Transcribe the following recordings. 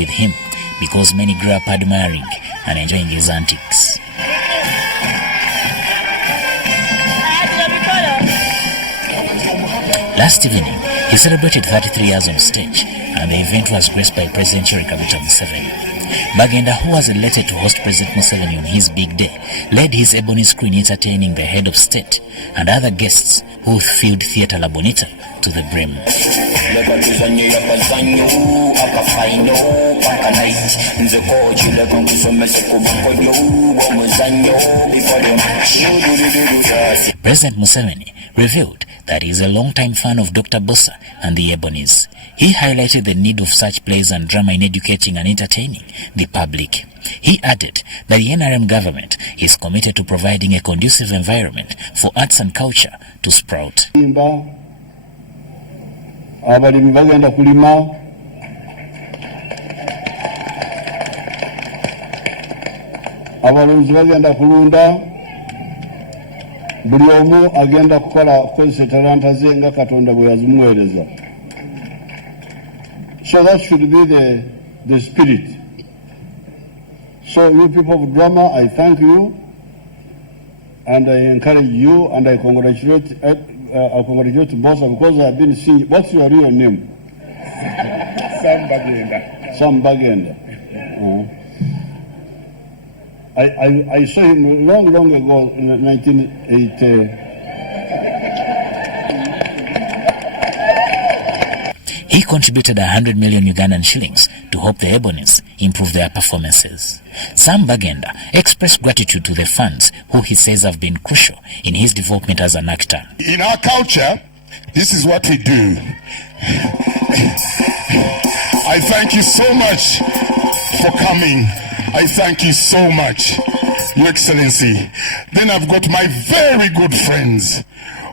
with him because many grew up admiring and enjoying his antics. Last evening, he celebrated 33 years on stage, and the event was graced by President Museveni. Bagenda, who was elected to host President Museveni on his big day, led his ebony screen entertaining the head of state and other guests who filled Theatre La Bonita to the brim. President Museveni revealed that he is a long-time fan of Dr. Bossa and the Ebonies. He highlighted the need of such plays and drama in educating and entertaining the public. He added that the NRM government is committed to providing a conducive environment for arts and culture to sprout. Abalimi bagenda kulima, abalunzi bagenda kulunda, buli omu agenda kukozesa talanta ze nga Katonda bwe yazimuweereza. So that should be the spirit. So you people of drama, I thank you and I encourage you and I congratulate Bossa because I've been seeing. What's your real name? Sam Bagenda. I saw him long ago in 1980. He contributed 100 million Ugandan shillings to help the Ebonies improve their performances. Sam Bagenda expressed gratitude to the fans who he says have been crucial in his development as an actor. In our culture, this is what we do. I thank you so much for coming. I thank you so much, Your Excellency. Then I've got my very good friends,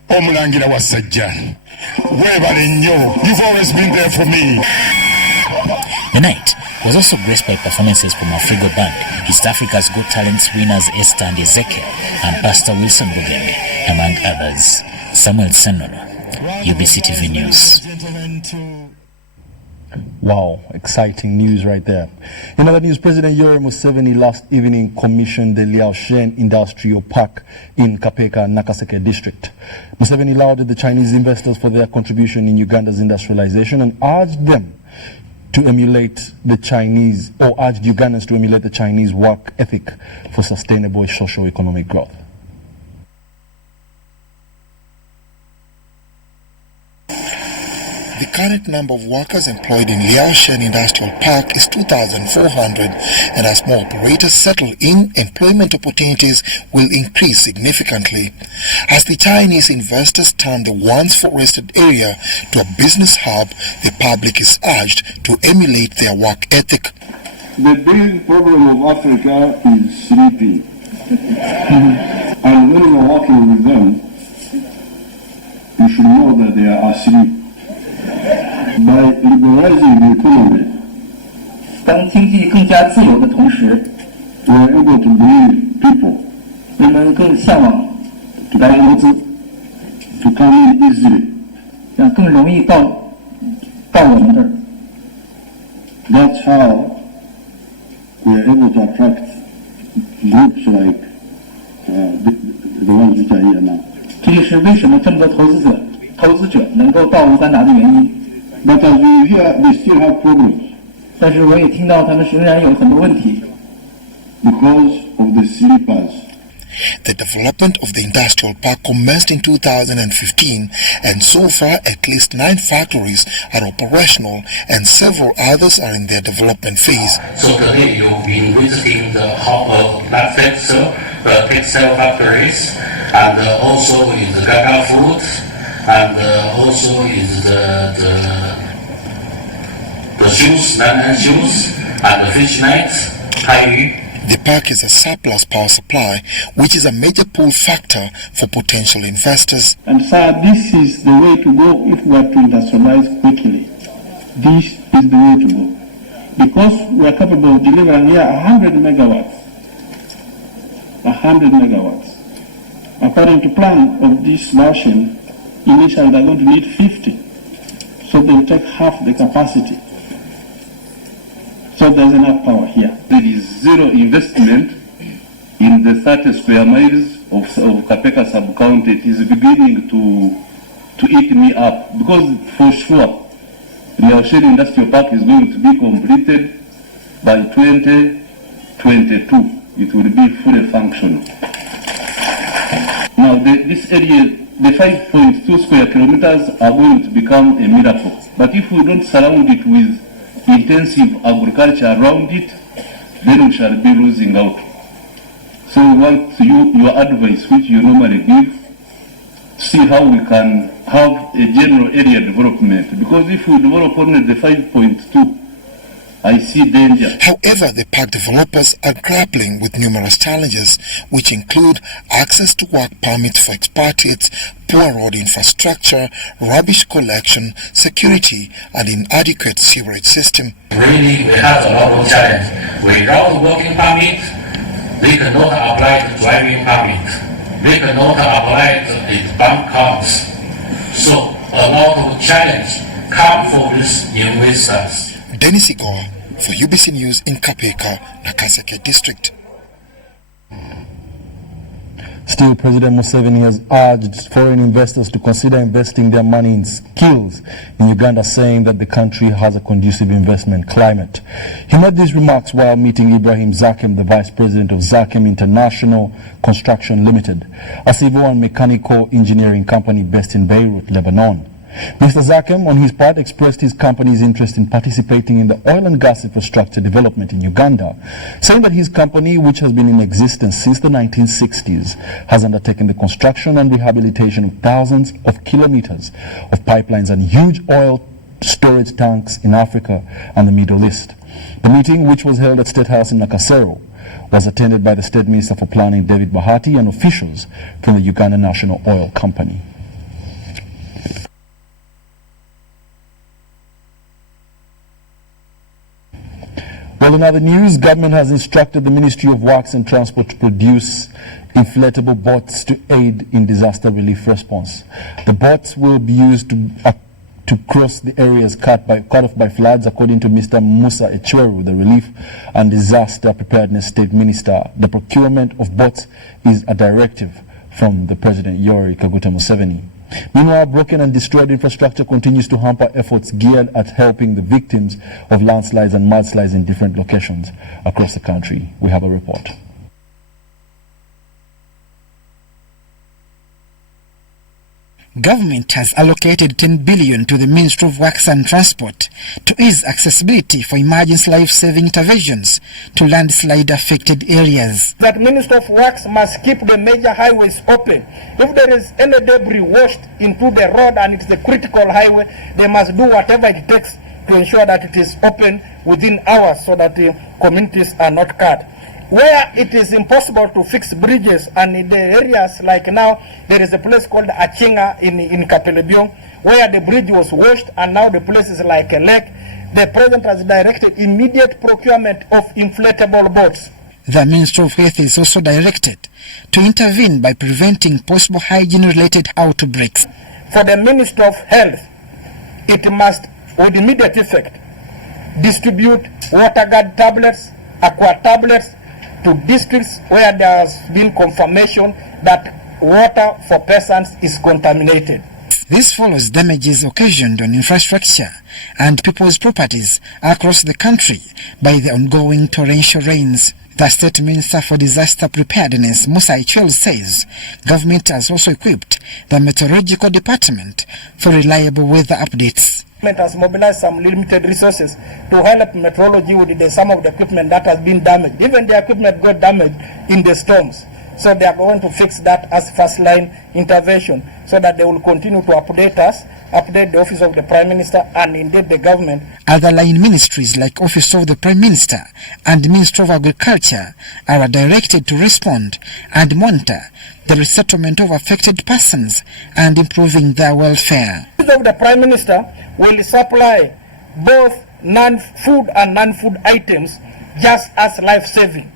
Omulangira Wasajja. You've always been there for me. The night was also graced by performances from Afrigo Band, East Africa's Got Talents winners Esther and Ezekiel, and Pastor Wilson Bugembe, among others. Samuel Senora, UBC TV News. Wow, exciting news right there. In other news, President Yoweri Museveni last evening commissioned the Liaoshen Industrial Park in Kapeka, Nakaseke district. Museveni lauded the Chinese investors for their contribution in Uganda's industrialization and urged them to emulate the Chinese, or urged Ugandans to emulate the Chinese work ethic for sustainable socio-economic growth. The current number of workers employed in Liaoshen Industrial Park is 2,400, and as more operators settle in, employment opportunities will increase significantly. As the Chinese investors turn the once forested area to a business hub, the public is urged to emulate their work ethic. The big problem of Africa is sleeping. And when you are working with them, you should know that they are asleep. By liberalizing the economy, 当经济更加自由的同时 we are able to bring people 人们更向往来投资 to come in easily. 让更容易到我们这儿 That's how we are able to attract groups like the ones which are here now. 这就是为什么这么多投资者能够到乌干达的原因。 But as we hear, they still have problems 但是我也听到他们仍然有很多问题， because of the sleepers. The development of the industrial park commenced in 2015, and so far at least 9 factories are operational and several others are in their development phase. So today you've been visiting the hub of the textile factories, and also is the Gaga fruits, and also is the shoes, nylon shoes, and the fish nets. The park is a surplus power supply, which is a major pull factor for potential investors. And sir, this is the way to go if we are to industrialize quickly. This is the way to go. Because we are capable of delivering here 100 megawatts. 100 megawatts. According to plan of this version, initially they're going to need 50. So they'll take half the capacity. So there's enough power here. There is zero investment in the 30 square miles of Kapeka sub-county. It is beginning to eat me up, because for sure Liaosheri Industrial Park is going to be completed by 2022. It will be fully functional. Now this area, the 5.2 square kilometers are going to become a miracle. But if we don't surround it with intensive agriculture around it, then we shall be losing out. So we want your advice, which you normally give, see how we can have a general area development. Because if we develop only the 5.2, I see danger. However, the park developers are grappling with numerous challenges, which include access to work permits for expatriates, poor road infrastructure, rubbish collection, security, and inadequate sewerage system. Really, we have a lot of challenges. Without working permit, they cannot apply the driving permit. They cannot apply the bank cards. So a lot of challenge come for these investors. Dennis Igor for UBC News in Kapeka, Nakaseke District. Still, President Museveni has urged foreign investors to consider investing their money in skills in Uganda, saying that the country has a conducive investment climate. He made these remarks while meeting Ibrahim Zakem, the Vice President of Zakem International Construction Limited, a civil and mechanical engineering company based in Beirut, Lebanon. Mr. Zakem, on his part, expressed his company's interest in participating in the oil and gas infrastructure development in Uganda, saying that his company, which has been in existence since the 1960s, has undertaken the construction and rehabilitation of thousands of kilometers of pipelines and huge oil storage tanks in Africa and the Middle East. The meeting, which was held at State House in Nakasero, was attended by the State Minister for Planning, David Bahati, and officials from the Uganda National Oil Company. Well, in other news, government has instructed the Ministry of Works and Transport to produce inflatable boats to aid in disaster relief response. The boats will be used to cross the areas cut off by floods, according to Mr. Musa Echweru, the Relief and Disaster Preparedness State Minister. The procurement of boats is a directive from the President Yoweri Kaguta Museveni. Meanwhile, broken and destroyed infrastructure continues to hamper efforts geared at helping the victims of landslides and mudslides in different locations across the country. We have a report. Government has allocated 10 billion to the Ministry of Works and Transport to ease accessibility for emergency life-saving interventions to landslide-affected areas. That Ministry of Works must keep the major highways open. If there is any debris washed into the road and it's a critical highway, they must do whatever it takes to ensure that it is open within hours so that the communities are not cut. Where it is impossible to fix bridges, and in the areas like now, there is a place called Achinga in Kapelebiong, where the bridge was washed and now the place is like a lake. The President has directed immediate procurement of inflatable boats. The Ministry of Health is also directed to intervene by preventing possible hygiene-related outbreaks. For the Ministry of Health, it must, with immediate effect, distribute water guard tablets, aqua tablets, to districts where there has been confirmation that water for persons is contaminated. This follows damages occasioned on infrastructure and people's properties across the country by the ongoing torrential rains. The State Minister for Disaster Preparedness, Musa Echweru, says government has also equipped the Meteorological Department for reliable weather updates. Government has mobilized some limited resources to help meteorology with some of the equipment that has been damaged. Even the equipment got damaged in the storms. So they are going to fix that as first line intervention so that they will continue to update us, update the Office of the Prime Minister and indeed the government. Other line ministries like Office of the Prime Minister and Ministry of Agriculture are directed to respond and monitor the resettlement of affected persons and improving their welfare. The Office of the Prime Minister will supply both non-food and non-food items just as life-saving.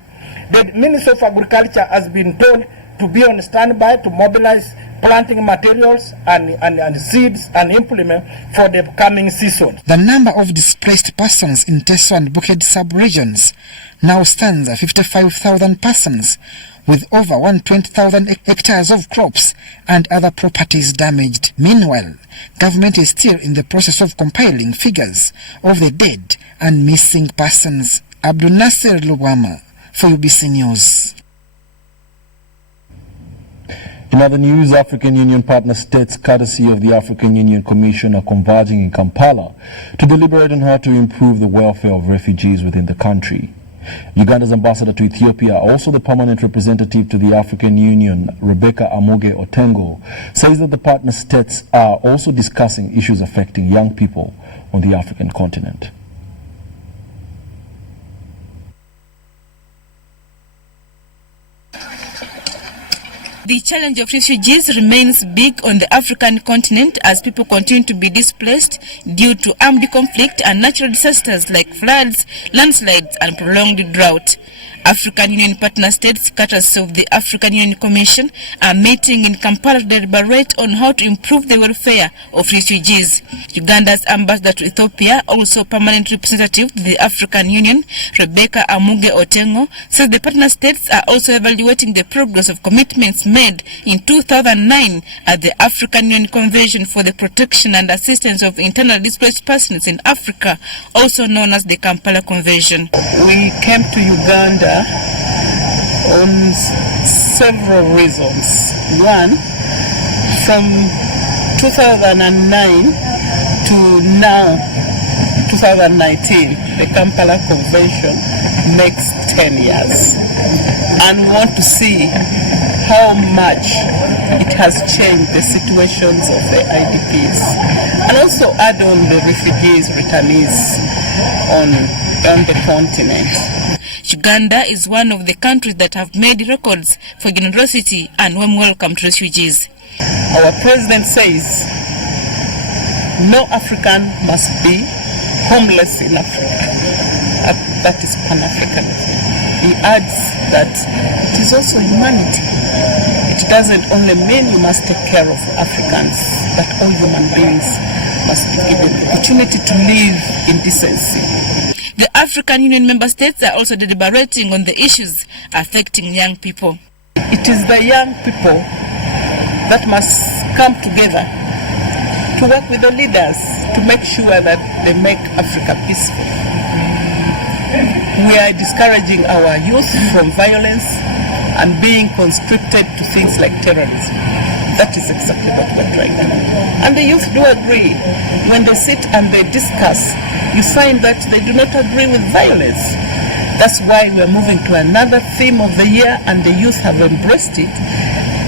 The Ministry of Agriculture has been told to be on standby to mobilize planting materials and seeds and implement for the coming season. The number of displaced persons in Teso and Buked sub-regions now stands at 55,000 persons, with over 120,000 hectares of crops and other properties damaged. Meanwhile, government is still in the process of compiling figures of the dead and missing persons. Abdul Nasser Lubwama for UBC News. In other news, African Union partner states, courtesy of the African Union Commission, are converging in Kampala to deliberate on how to improve the welfare of refugees within the country. Uganda's ambassador to Ethiopia, also the permanent representative to the African Union, Rebecca Amuge Otengo, says that the partner states are also discussing issues affecting young people on the African continent. The challenge of refugees remains big on the African continent as people continue to be displaced due to armed conflict and natural disasters like floods, landslides and prolonged drought. African Union partner states, courtesy of the African Union Commission, are meeting in Kampala to deliberate on how to improve the welfare of refugees. Uganda's ambassador to Ethiopia, also permanent representative to the African Union, Rebecca Amuge Otengo, says the partner states are also evaluating the progress of commitments made in 2009 at the African Union Convention for the Protection and Assistance of Internally Displaced Persons in Africa, also known as the Kampala Convention. We came to Uganda on several reasons. One, from 2009 to now, 2019, the Kampala Convention makes 10 years. And we want to see how much it has changed the situations of the IDPs. And also add on the refugees, returnees on the continent. Uganda is one of the countries that have made records for generosity and warm welcome to refugees. Our president says no African must be homeless in Africa. That is Pan-Africanism. He adds that it is also humanity. It doesn't only mean you must take care of Africans, but all human beings must be given the opportunity to live in decency. The African Union member states are also deliberating on the issues affecting young people. It is the young people that must come together to work with the leaders to make sure that they make Africa peaceful. We are discouraging our youth from violence and being conscripted to things like terrorism. That is exactly what we're trying to do. And the youth do agree. When they sit and they discuss, you find that they do not agree with violence. That's why we're moving to another theme of the year, and the youth have embraced it,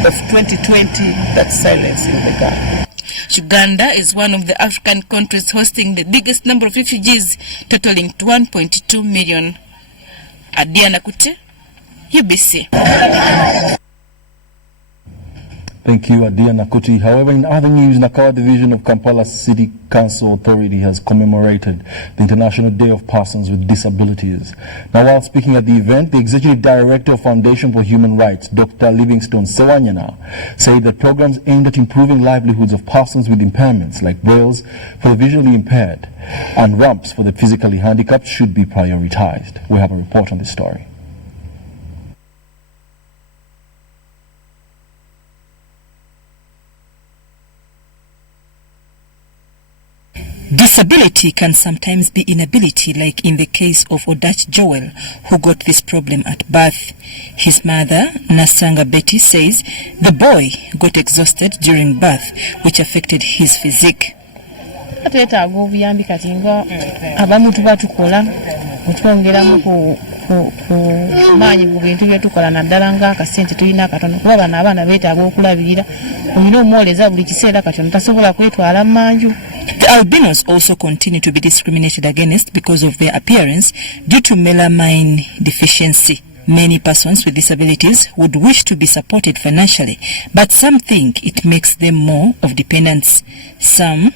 of 2020, that's silence in the gap. Uganda is one of the African countries hosting the biggest number of refugees, totaling to 1.2 million. Adiana Kute, UBC. Thank you, Adia Nakuti. However, in other news, Nakawa Division of Kampala City Council Authority has commemorated the International Day of Persons with Disabilities. Now, while speaking at the event, the Executive Director of Foundation for Human Rights, Dr. Livingstone Sewanyana, said that programs aimed at improving livelihoods of persons with impairments like brailles for the visually impaired and ramps for the physically handicapped should be prioritized. We have a report on this story. Disability can sometimes be inability, like in the case of Odach Joel, who got this problem at birth. His mother, Nasanga Betty, says the boy got exhausted during birth, which affected his physique. maanyi mu bintu bye tukola naddala ng'akasente tulina katono kuba bano abaana beetaaga okulabirira olina omuwoleza buli kiseera katono tasobola kwetwala manju. The albinos also continue to be discriminated against because of their appearance due to melamine deficiency. Many persons with disabilities would wish to be supported financially, but some think it makes them more of dependents. Some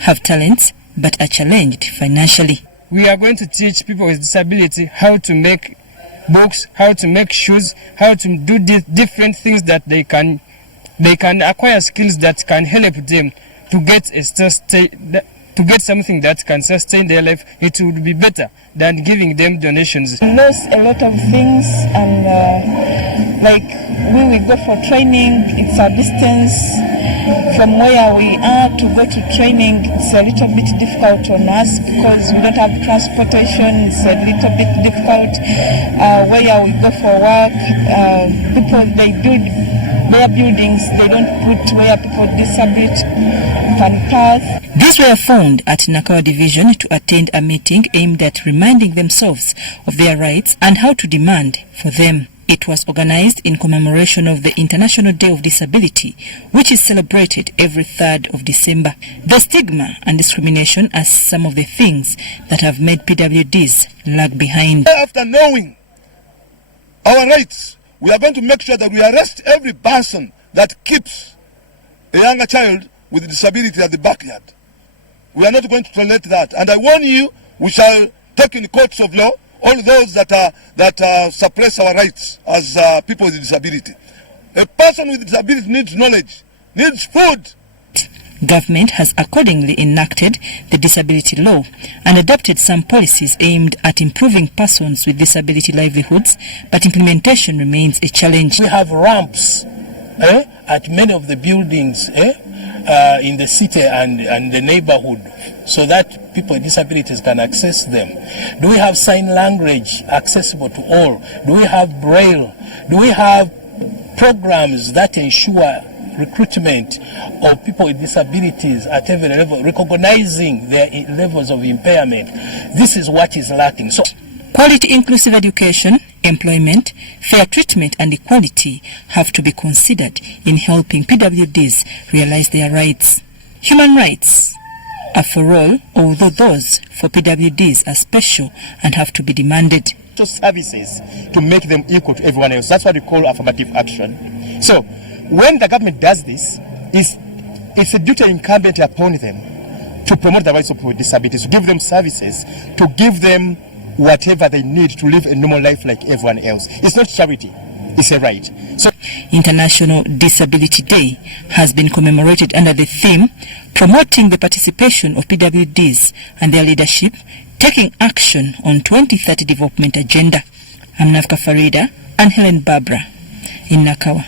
have talents but are challenged financially. We are going to teach people with disability how to make books, how to make shoes, how to do different things that they can they can acquire skills that can help them to get to get something that can sustain their life. It would be better than giving them donations. We lost a lot of things, and like when we go for training, it's a distance from where we are to go to training. It's a little bit difficult on us because we don't have transportation. It's a little bit difficult where we go for work. People, they build their buildings, they don't put where people with disability can pass. These were found at Nakawa Division to attend a meeting aimed at reminding themselves of their rights and how to demand for them. It was organized in commemoration of the International Day of Disability, which is celebrated every 3rd of December. The stigma and discrimination are some of the things that have made PWDs lag behind. After knowing our rights, we are going to make sure that we arrest every person that keeps a younger child with a disability at the backyard. We are not going to tolerate that. And I warn you, we shall take in courts of law all those that suppress our rights as people with disability. A person with disability needs knowledge, needs food. Government has accordingly enacted the disability law and adopted some policies aimed at improving persons with disability livelihoods, but implementation remains a challenge. We have ramps at many of the buildings in the city and the neighborhood, so that people with disabilities can access them. Do we have sign language accessible to all? Do we have braille? Do we have programs that ensure recruitment of people with disabilities at every level, recognizing their levels of impairment? This is what is lacking. So, quality inclusive education, employment, fair treatment and equality have to be considered in helping PWDs realize their rights. Human rights are for all, although those for PWDs are special and have to be demanded. Services to make them equal to everyone else. That's what we call affirmative action. So, when the government does this, it's a duty incumbent upon them to promote the rights of people with disabilities, to give them services, to give them whatever they need to live a normal life like everyone else. It's not charity, it's a right. So, International Disability Day has been commemorated under the theme promoting the participation of PWDs and their leadership, taking action on 2030 development agenda. I'm Nafka Farida and Helen Barbara in Nakawa.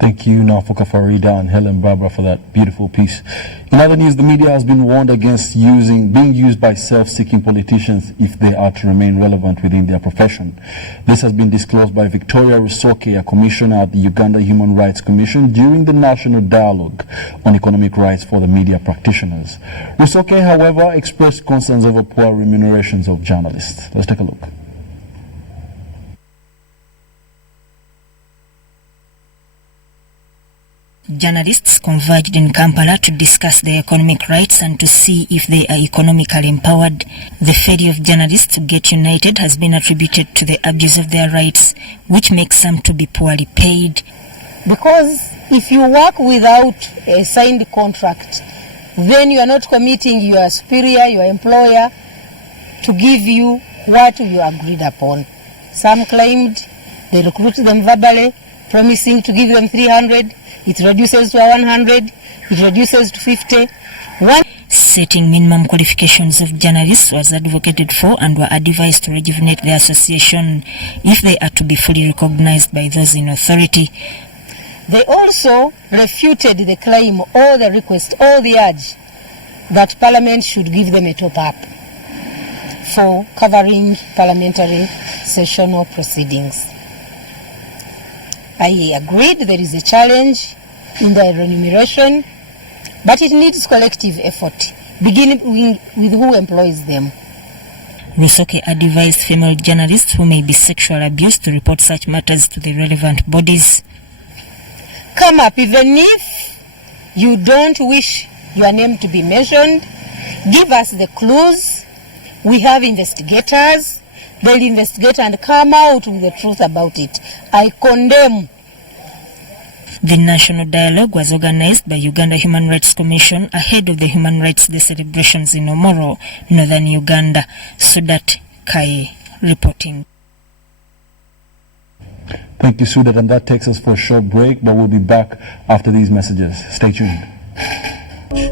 Thank you, Nafuka Farida and Helen Barbara, for that beautiful piece. In other news, the media has been warned against being used by self-seeking politicians if they are to remain relevant within their profession. This has been disclosed by Victoria Rusoke, a commissioner at the Uganda Human Rights Commission, during the National Dialogue on Economic Rights for the Media Practitioners. Rusoke, however, expressed concerns over poor remunerations of journalists. Let's take a look. Journalists converged in Kampala to discuss their economic rights and to see if they are economically empowered. The failure of journalists to get united has been attributed to the abuse of their rights, which makes some to be poorly paid. Because if you work without a signed contract, then you are not committing your superior, your employer, to give you what you agreed upon. Some claimed they recruited them verbally, promising to give them 300. It reduces to 100, it reduces to 50. Setting minimum qualifications of journalists was advocated for and were advised to rejuvenate the association if they are to be fully recognized by those in authority. They also refuted the claim or the request or the urge that Parliament should give them a top-up for covering parliamentary sessional proceedings. I agreed there is a challenge in the remuneration, but it needs collective effort, beginning with who employs them. Rusoke advised female journalists who may be sexually abused to report such matters to the relevant bodies. Come up, even if you don't wish your name to be mentioned, give us the clues. We have investigators. They'll investigate and come out with the truth about it. I condemn. The National Dialogue was organized by Uganda Human Rights Commission ahead of the Human Rights Day celebrations in Omoro, northern Uganda. Sudat Kaye reporting. Thank you, Sudat, and that takes us for a short break, but we'll be back after these messages. Stay tuned.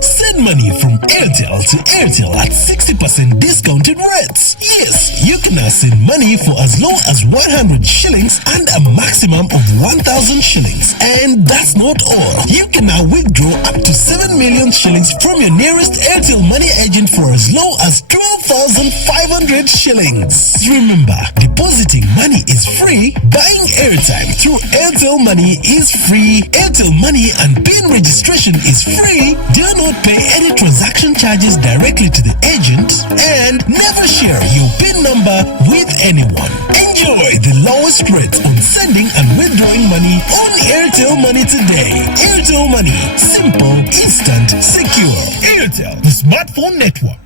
Send money from Airtel to Airtel at 60% discounted rates. Yes, you can now send money for as low as 100 shillings and a maximum of 1,000 shillings. And that's not all. You can now withdraw up to 7 million shillings from your nearest Airtel money agent for as low as 12,500 shillings. Remember, depositing money is free. Buying airtime through Airtel Money is free. Airtel Money and PIN registration is free. Do not pay any transaction charges directly to the agent, and never share your PIN number with anyone. Enjoy the lowest rates on sending and withdrawing money on Airtel Money today. Airtel Money. Simple, instant, secure. Airtel, the smartphone network.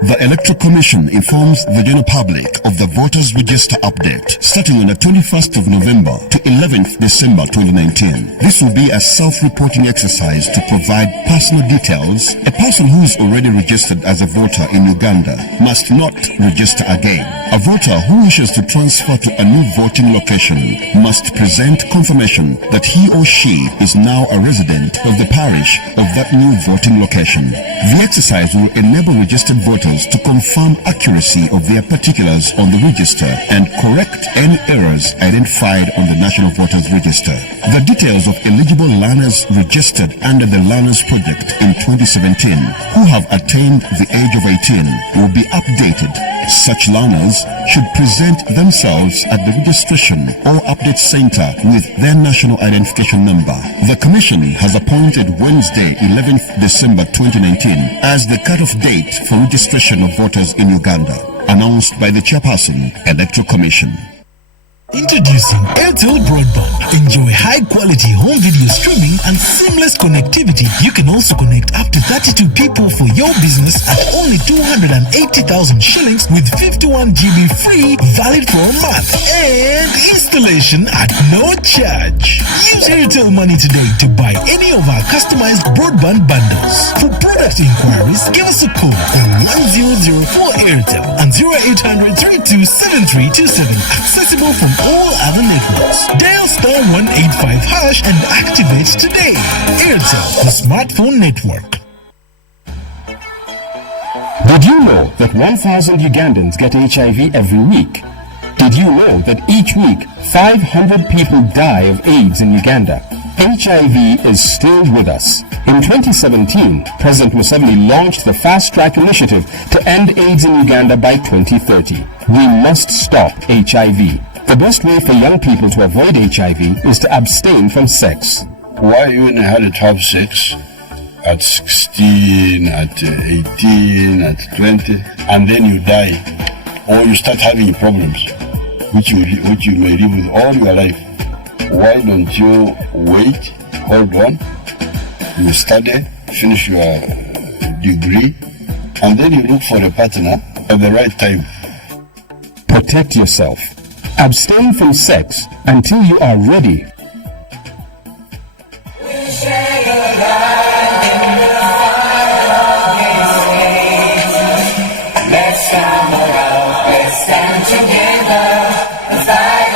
The Electoral Commission informs the general public of the voters register update starting on the 21st of November to 11th December 2019. This will be a self-reporting exercise to provide personal details. A person who is already registered as a voter in Uganda must not register again. A voter who wishes to transfer to a new voting location must present confirmation that he or she is now a resident of the parish of that new voting location. The exercise will enable registered voters to confirm accuracy of their particulars on the register and correct any errors identified on the National Voters Register. The details of eligible learners registered under the Learners Project in 2017 who have attained the age of 18 will be updated. Such learners should present themselves at the registration or update center with their national identification number. The Commission has appointed Wednesday, 11th December 2019 as the cutoff date for registration of voters in Uganda. Announced by the Chairperson, Electoral Commission. Introducing Airtel Broadband. Enjoy high-quality home video streaming and seamless connectivity. You can also connect up to 32 people for your business at only 280,000 shillings with 51 GB free, valid for a month. And installation at no charge. Use Airtel Money today to buy any of our customized broadband bundles. For product inquiries, give us a call on 1004 Airtel and 0800 327327. Accessible from all other networks. Dial *185# and activate today. Airtel, the smartphone network. Did you know that 1,000 Ugandans get HIV every week? Did you know that each week 500 people die of AIDS in Uganda? HIV is still with us. In 2017, President Museveni launched the Fast Track Initiative to end AIDS in Uganda by 2030. We must stop HIV. The best way for young people to avoid HIV is to abstain from sex. Why even had to have sex at 16, at 18, at 20, and then you die, or you start having problems, which you may live with all your life? Why don't you wait, hold on, you study, finish your degree, and then you look for a partner at the right time? Protect yourself. Abstain from sex until you are ready. Let's stand around, let's stand together and fight.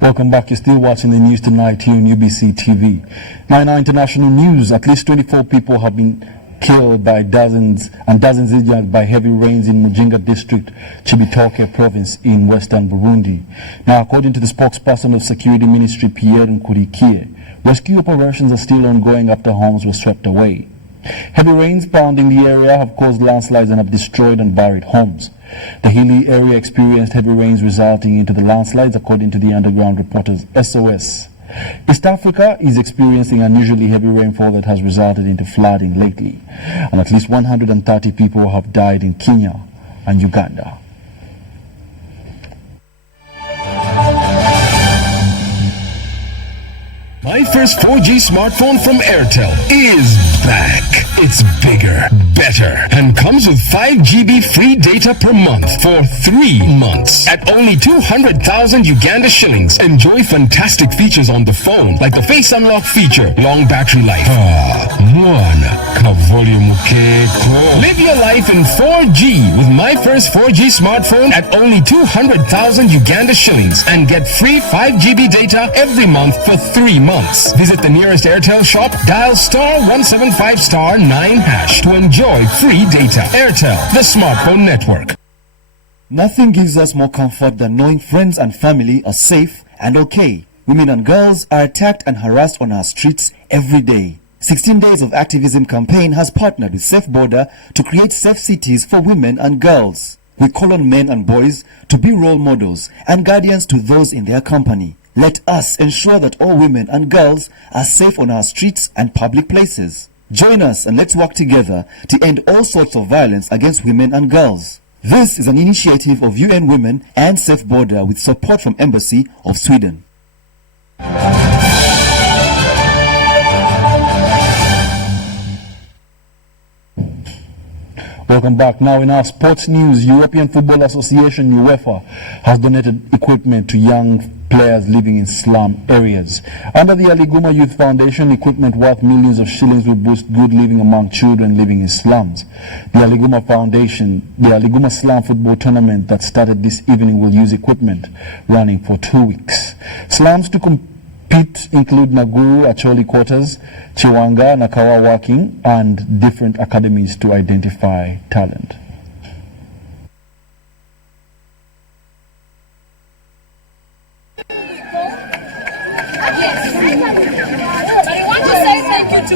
Welcome back. You're still watching the news tonight here on UBC TV. Now in our international news, at least 24 people have been killed by dozens injured by heavy rains in Mujinga district, Chibitoke province in western Burundi. Now, according to the spokesperson of Security Ministry, Pierre Nkurikiye, rescue operations are still ongoing after homes were swept away. Heavy rains pounding the area have caused landslides and have destroyed and buried homes. The hilly area experienced heavy rains resulting into the landslides, according to the underground reporters SOS. East Africa is experiencing unusually heavy rainfall that has resulted into flooding lately, and at least 130 people have died in Kenya and Uganda. My first 4G smartphone from Airtel is back. It's bigger, better, and comes with 5 GB free data per month for 3 months at only 200,000 Uganda shillings. Enjoy fantastic features on the phone like the face unlock feature, long battery life. Live your life in 4G with my first 4G smartphone at only 200,000 Uganda shillings and get free 5 GB data every month for 3 months. Visit the nearest Airtel shop, dial *175*9# to enjoy free data. Airtel, the smartphone network. Nothing gives us more comfort than knowing friends and family are safe and okay. Women and girls are attacked and harassed on our streets every day. 16 Days of Activism campaign has partnered with Safe Border to create safe cities for women and girls. We call on men and boys to be role models and guardians to those in their company. Let us ensure that all women and girls are safe on our streets and public places. Join us and let's work together to end all sorts of violence against women and girls. This is an initiative of UN Women and Safe Border with support from Embassy of Sweden. Welcome back. Now in our sports news, European Football Association UEFA has donated equipment to young players living in slum areas. Under the Aliguma Youth Foundation, equipment worth millions of shillings will boost good living among children living in slums. The Aliguma Foundation, the Aliguma Slum Football Tournament that started this evening will use equipment running for 2 weeks. Slums to compete include Naguru, Acholi Quarters, Chiwanga, Nakawa Working, and different academies to identify talent. I want to say thank you to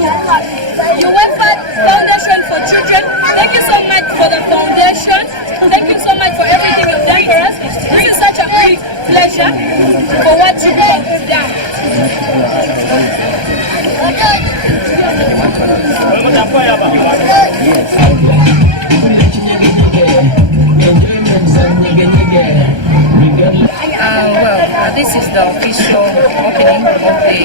UEFA Foundation for Children. Thank you so much for the foundation. Thank you so much for everything you've done for us. This is such a big pleasure for what you have done. This is the official opening of the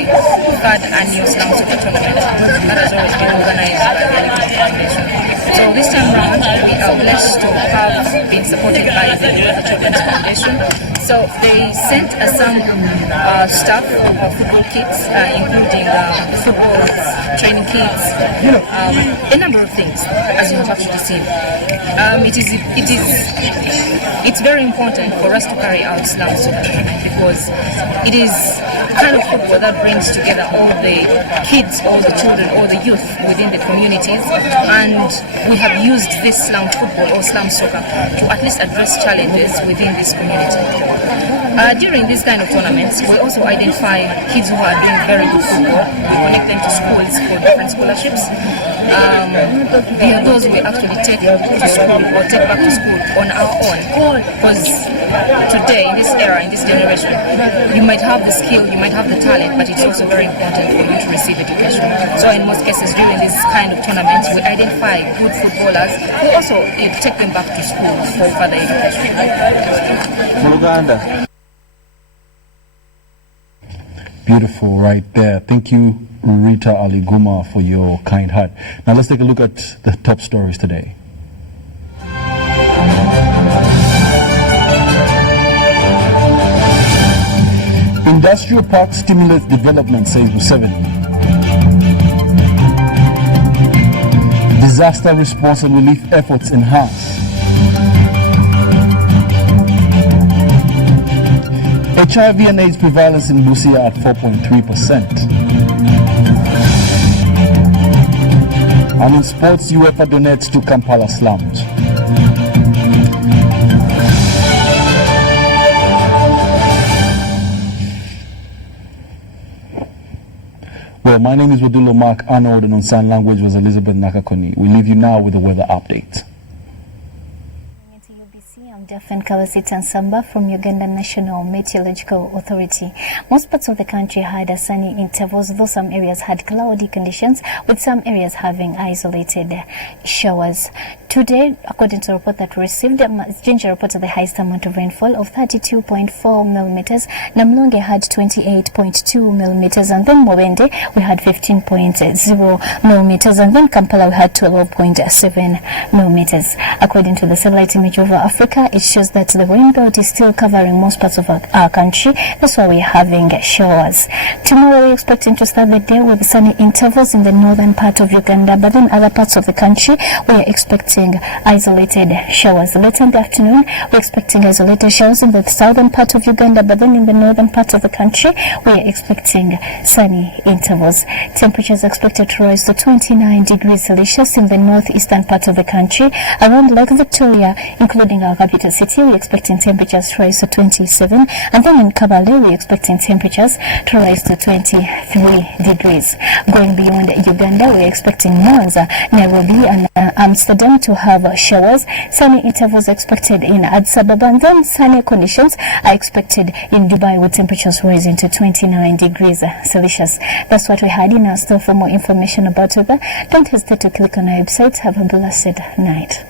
third annual Slum Super Tournament that has always been organized by the Aliguma Foundation. So this time round, we are blessed to have been supported by the Children's Foundation. So they sent some stuff of football kits, including football training kits, a number of things, as you have actually seen. It's very important for us to carry out Slum Super because it is the kind of football that brings together all the kids, all the children, all the youth within the communities, and we have used this slum football or slum soccer to at least address challenges within this community. During this kind of tournaments, we also identify kids who are doing very good football. We connect them to schools for different scholarships. They are those we actually take to school or take back to school on our own. Because today, in this era, in this generation, you might have the skill, you might have the talent, but it's also very important for you to receive education. So in most cases, during this kind of tournaments, we identify good footballers who also take them back to school for further education. Beautiful right there. Thank you, Rita Aliguma, for your kind heart. Now let's take a look at the top stories today. Industrial park stimulates development, says Museveni. Disaster response and relief efforts enhanced. HIV and AIDS prevalence in Busia at 4.3%. And in sports, UEFA donates to Kampala slums. Well, my name is Wadilo Mark Arnold, and on sign language was Elizabeth Nakakoni. We leave you now with the weather update. UBC, I'm Stephen Kawasita Nsamba from Uganda National Meteorological Authority. Most parts of the country had a sunny intervals, though some areas had cloudy conditions, with some areas having isolated showers. Today, according to a report that we received, Jinja reported the highest amount of rainfall of 32.4 millimeters. Namlonge had 28.2 millimeters, and then Mwende we had 15.0 millimeters, and then Kampala we had 12.7 millimeters. According to the satellite image over Africa, it shows that the rain belt is still covering most parts of our country. That's why we're having showers. Tomorrow we're expecting to start the day with sunny intervals in the northern part of Uganda, but in other parts of the country we're expecting isolated showers. Later in the afternoon we're expecting isolated showers in the southern part of Uganda, but then in the northern part of the country we're expecting sunny intervals. Temperatures expected to rise to 29 degrees Celsius in the northeastern part of the country. Around Lake Victoria, including our capital city, we're expecting temperatures to rise to 27, and then in Kabale we're expecting temperatures to rise to 23 degrees. Going beyond Uganda, we're expecting Mwanza, Nairobi and Amsterdam to have showers. Sunny intervals expected in Addis Ababa, and then sunny conditions are expected in Dubai with temperatures rising to 29 degrees Celsius. That's what we had in our store. For more information about weather, don't hesitate to click on our website. Have a blessed night.